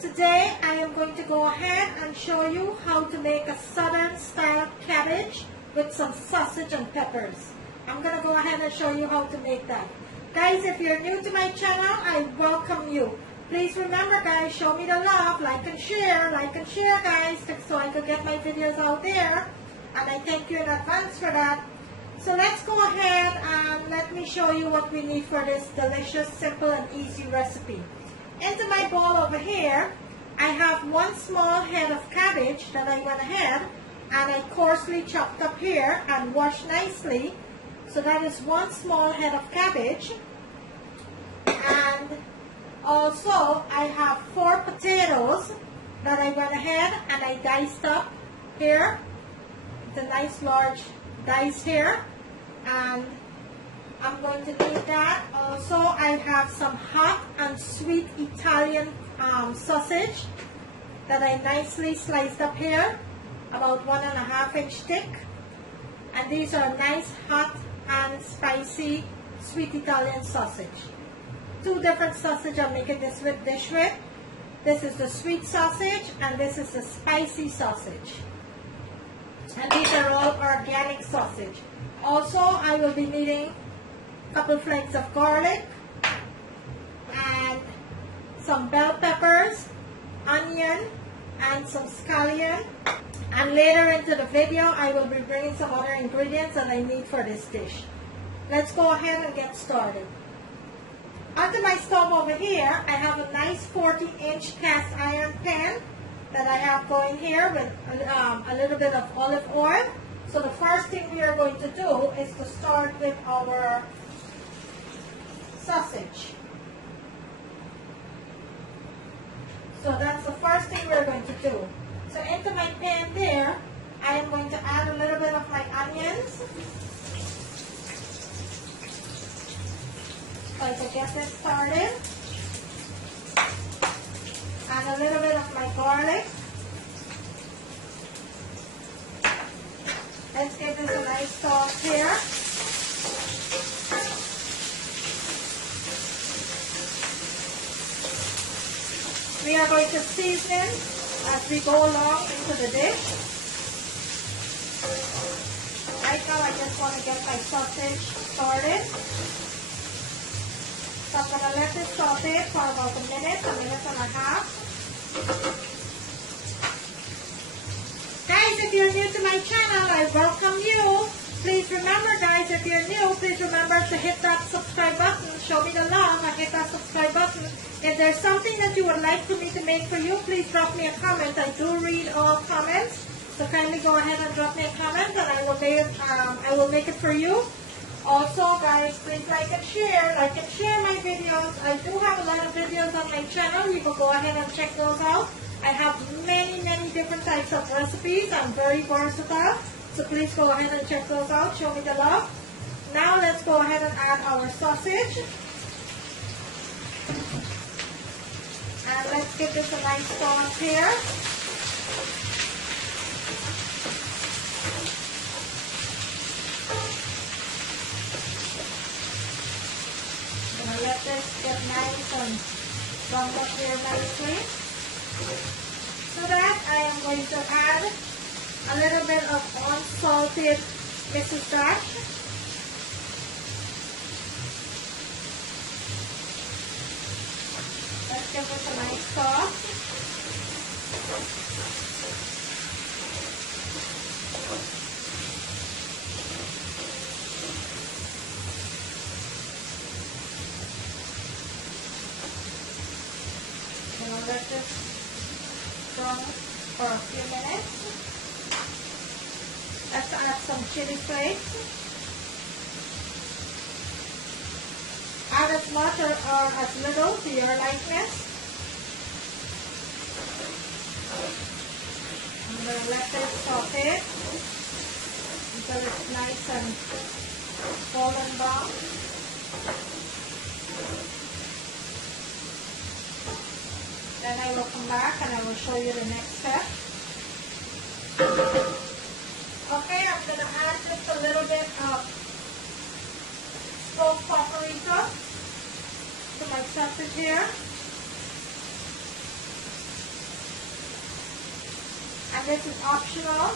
Today I am going to go ahead and show you how to make a southern style cabbage with some sausage and peppers. I'm going to go ahead and show you how to make that. Guys, if you're new to my channel, I welcome you. Please remember guys, show me the love, like and share guys, so I can get my videos out there. And I thank you in advance for that. So let's go ahead and let me show you what we need for this delicious, simple and easy recipe. Into my bowl over here, I have one small head of cabbage that I went ahead and I coarsely chopped up here and washed nicely. So that is one small head of cabbage. And also I have 4 potatoes that I went ahead and I diced up here. It's a nice large dice here. And I'm going to need that. Also, I have some hot and sweet Italian sausage that I nicely sliced up here, about 1.5 inch thick. And these are nice hot and spicy sweet Italian sausage. 2 different sausage I'm making this dish with. This is the sweet sausage and this is the spicy sausage. And these are all organic sausage. Also, I will be needing couple flakes of garlic and some bell peppers, onion and some scallion, and later into the video I will be bringing some other ingredients that I need for this dish. Let's go ahead and get started. Onto my stove over here I have a nice 40-inch cast iron pan that I have going here with a little bit of olive oil. So the first thing we are going to do is to start with our sausage. So that's the first thing we're going to do. So into my pan there, I am going to add a little bit of my onions. So I can get this started. And a little bit of my garlic. Let's give this a nice sauce here. We are going to season as we go along into the dish. Right now I just want to get my sausage started. So I'm going to let this saute for about a minute and a half. Guys, if you're new to my channel, I welcome you. Please remember guys, if you're new, please remember to hit that subscribe button. Show me the love and hit that subscribe button. If there's something that you would like for me to make for you, please drop me a comment. I do read all comments. So kindly go ahead and drop me a comment and I will make it for you. Also guys, please like and share my videos. I do have a lot of videos on my channel. You can go ahead and check those out. I have many different types of recipes. I'm very versatile. So please go ahead and check those out. Show me the love. Now let's go ahead and add our sausage. And let's give this a nice sauce here. I'm going to let this get nice and browned up here nicely. So that I am going to add a little bit of unsalted Mrs. Dash. Let's give this a nice sauce. Now let this brown for a few minutes. Let's add some chili flakes. Add as much or as little to your likeness. I'm going to let this saute until it's nice and golden brown. Then I will come back and I will show you the next step. Okay, I'm going to add just a little bit of smoked paprika to my sausage here. this is optional.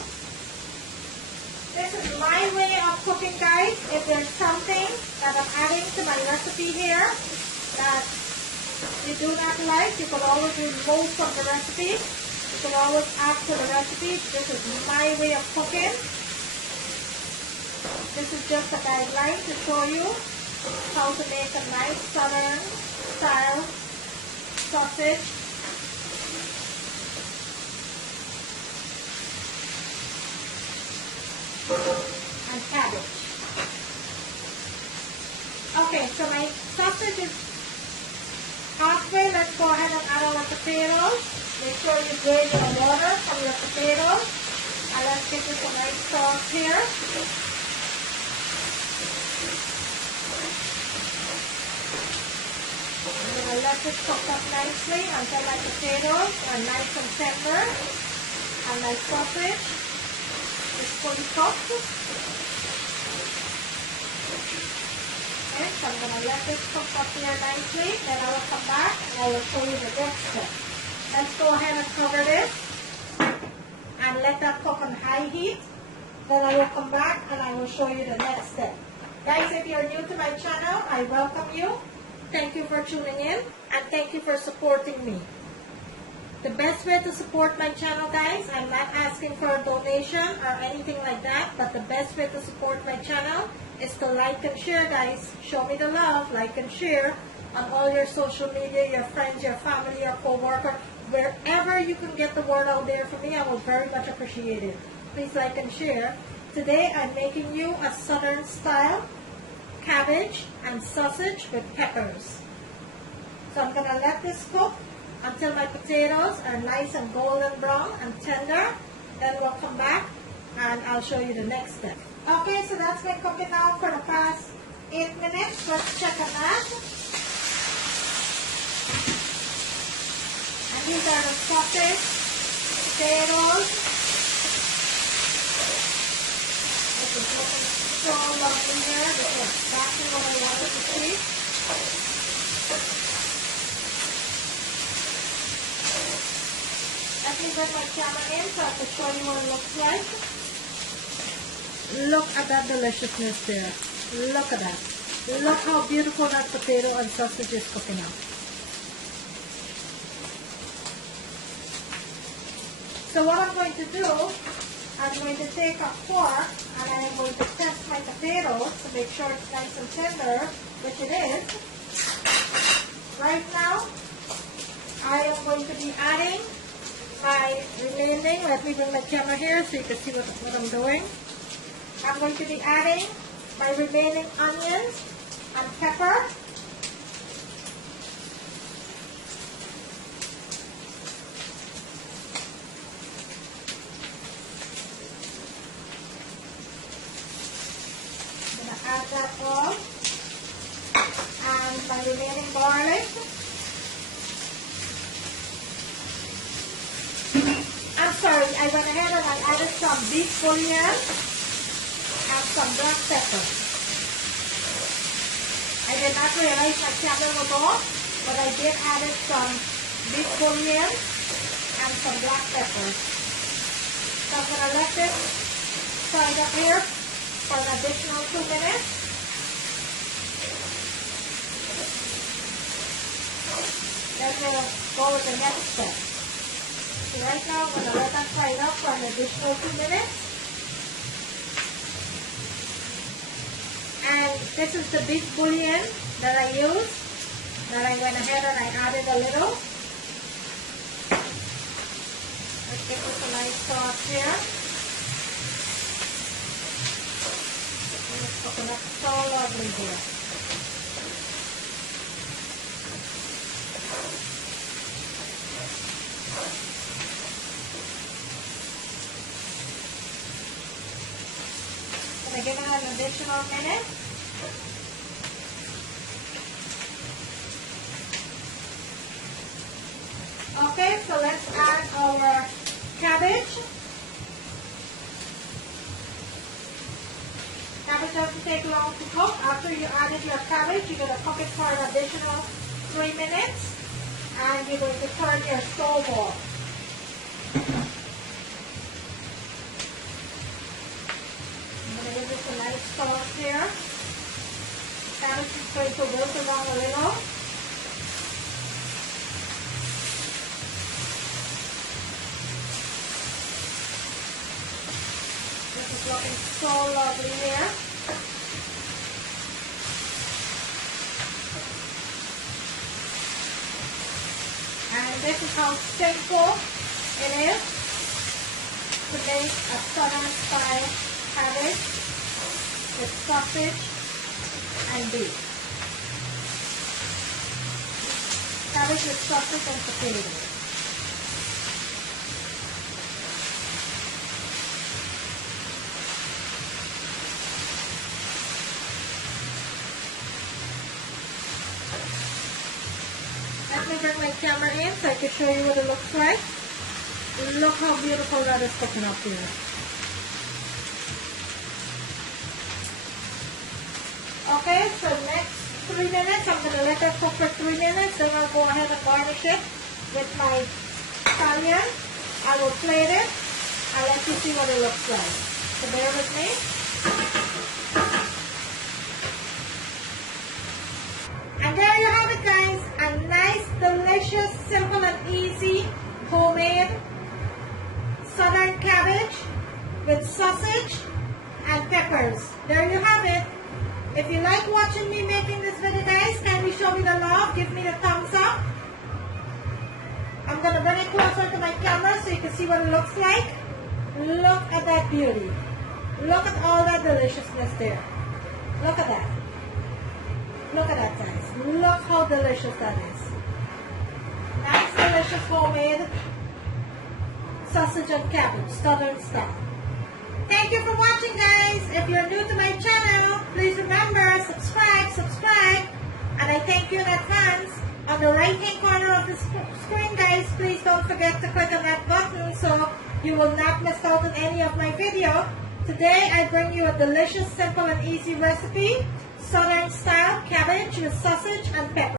This is my way of cooking, guys. If there's something that I'm adding to my recipe here that you do not like, you can always remove from the recipe. You can always add to the recipe. This is my way of cooking. This is just a guideline to show you how to make a nice southern style sausage. And cabbage. Okay, so my sausage is halfway. Let's go ahead and add our potatoes. Make sure you drain your water from your potatoes. And let's give this a nice sauce here. I'm going to let this cook up nicely until my potatoes are nice and tender. And my sausage is fully cooked. Okay, so I'm going to let this cook up here nicely. Then I will come back and I will show you the next step. Let's go ahead and cover this and let that cook on high heat. Then I will come back and I will show you the next step. Guys, if you're new to my channel, I welcome you. Thank you for tuning in and thank you for supporting me. The best way to support my channel, guys, I'm not asking for a donation or anything like that, but the best way to support my channel is to like and share, guys. Show me the love, like and share on all your social media, your friends, your family, your co-worker, wherever you can get the word out there for me. I will very much appreciate it. Please like and share. Today I'm making you a southern style cabbage and sausage with peppers. So I'm going to let this cook until my potatoes are nice and golden brown and tender. Then we'll come back and I'll show you the next step. Okay, so that's been cooking now for the past 8 minutes. Let's check on that. And these are the sausage, potatoes. This is looking so lovely here. This is exactly what I wanted to see. Let me bring my camera in so I can show you what it looks like. Look at that deliciousness there. Look at that. Look how beautiful that potato and sausage is cooking out. So what I'm going to do, I'm going to take a fork and I'm going to test my potatoes to make sure it's nice and tender, which it is. Right now, I am going to be adding my remaining, let me bring my camera here so you can see what I'm doing. I'm going to be adding my remaining onions and pepper. I'm going to add that all. And my remaining garlic. I'm sorry, I went ahead and I added some beef bouillon and some black pepper. I did not realize my camera was off, but I did add some beef bouillon and some black pepper. So I'm going to let this side up here for an additional 2 minutes. Then we'll go with the next step. So right now, I'm going to let that fry up for an additional 2 minutes. And this is the beef bouillon that I used, that I went ahead and I added a little. Let's give this a nice sauce here. And it's cooking up so lovely here. I'm going to give it an additional minute. Okay, so let's add our cabbage. Cabbage doesn't take long to cook. After you added your cabbage, you're going to cook it for an additional 3 minutes. And you're going to turn your stove off. It's looking so lovely here. And this is how simple it is to make a southern style cabbage with sausage and beef. Cabbage with sausage and potatoes. Let me bring my camera in so I can show you what it looks like. Look how beautiful that is cooking up here. Okay, so next 3 minutes, I'm going to let that cook for 3 minutes, then I'll go ahead and garnish it with my scallion. I will plate it. I'll let you see what it looks like. So bear with me. And there you have it, guys. A nice, delicious, simple and easy homemade southern cabbage with sausage and peppers. There you have it. If you like watching me making this video, guys, kindly show me the love. Give me the thumbs up. I'm going to bring it closer to my camera so you can see what it looks like. Look at that beauty. Look at all that deliciousness there. Look at that. Look at that, guys. Look how delicious that is. Nice, delicious, homemade sausage and cabbage, southern style. Thank you for watching, guys. If you're new to my channel, please remember, subscribe. And I thank you in advance. On the right-hand corner of the screen, guys, please don't forget to click on that button so you will not miss out on any of my video. Today, I bring you a delicious, simple, and easy recipe. Southern style cabbage with sausage and pepper.